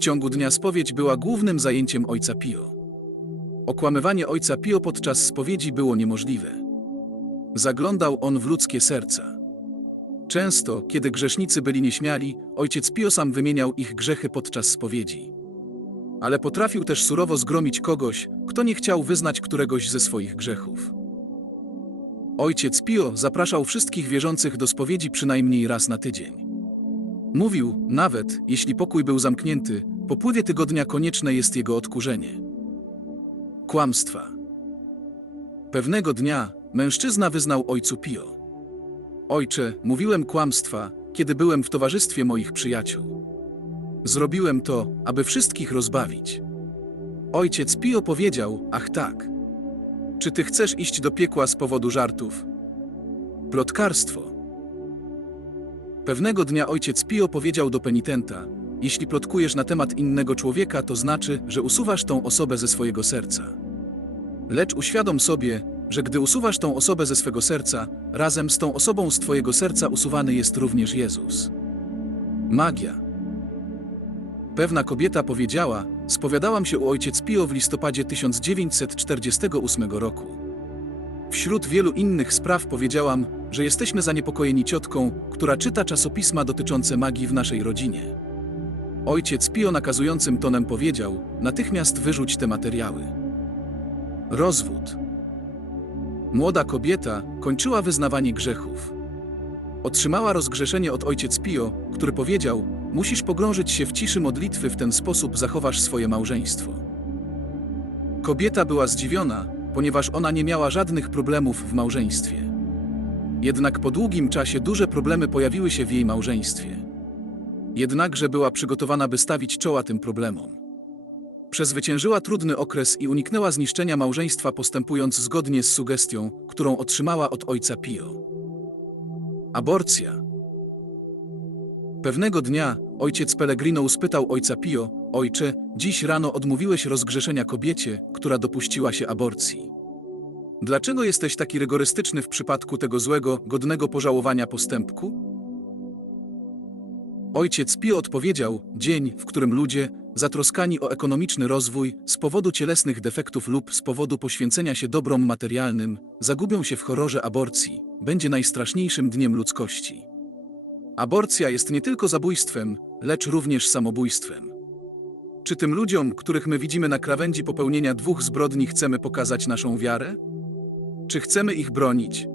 ciągu dnia spowiedź była głównym zajęciem ojca Pio. Okłamywanie ojca Pio podczas spowiedzi było niemożliwe. Zaglądał on w ludzkie serca. Często, kiedy grzesznicy byli nieśmiali, ojciec Pio sam wymieniał ich grzechy podczas spowiedzi. Ale potrafił też surowo zgromić kogoś, kto nie chciał wyznać któregoś ze swoich grzechów. Ojciec Pio zapraszał wszystkich wierzących do spowiedzi przynajmniej raz na tydzień. Mówił, nawet jeśli pokój był zamknięty, po upływie tygodnia konieczne jest jego odkurzenie. Kłamstwa. Pewnego dnia mężczyzna wyznał ojcu Pio: Ojcze, mówiłem kłamstwa, kiedy byłem w towarzystwie moich przyjaciół. Zrobiłem to, aby wszystkich rozbawić. Ojciec Pio powiedział: Ach tak. Czy ty chcesz iść do piekła z powodu żartów? Plotkarstwo. Pewnego dnia ojciec Pio powiedział do penitenta: Jeśli plotkujesz na temat innego człowieka, to znaczy, że usuwasz tą osobę ze swojego serca. Lecz uświadom sobie, że gdy usuwasz tą osobę ze swego serca, razem z tą osobą z twojego serca usuwany jest również Jezus. Magia. Pewna kobieta powiedziała: Spowiadałam się u ojciec Pio w listopadzie 1948 roku. Wśród wielu innych spraw powiedziałam, że jesteśmy zaniepokojeni ciotką, która czyta czasopisma dotyczące magii w naszej rodzinie. Ojciec Pio nakazującym tonem powiedział: Natychmiast wyrzuć te materiały. Rozwód. Młoda kobieta kończyła wyznawanie grzechów. Otrzymała rozgrzeszenie od ojciec Pio, który powiedział: Musisz pogrążyć się w ciszy modlitwy, w ten sposób zachowasz swoje małżeństwo. Kobieta była zdziwiona, ponieważ ona nie miała żadnych problemów w małżeństwie. Jednak po długim czasie duże problemy pojawiły się w jej małżeństwie. Jednakże była przygotowana, by stawić czoła tym problemom. Przezwyciężyła trudny okres i uniknęła zniszczenia małżeństwa, postępując zgodnie z sugestią, którą otrzymała od ojca Pio. Aborcja. Pewnego dnia ojciec Pellegrino spytał ojca Pio: Ojcze, dziś rano odmówiłeś rozgrzeszenia kobiecie, która dopuściła się aborcji. Dlaczego jesteś taki rygorystyczny w przypadku tego złego, godnego pożałowania postępku? Ojciec Pio odpowiedział: Dzień, w którym ludzie, zatroskani o ekonomiczny rozwój, z powodu cielesnych defektów lub z powodu poświęcenia się dobrom materialnym, zagubią się w horrorze aborcji, będzie najstraszniejszym dniem ludzkości. Aborcja jest nie tylko zabójstwem, lecz również samobójstwem. Czy tym ludziom, których my widzimy na krawędzi popełnienia dwóch zbrodni, chcemy pokazać naszą wiarę? Czy chcemy ich bronić?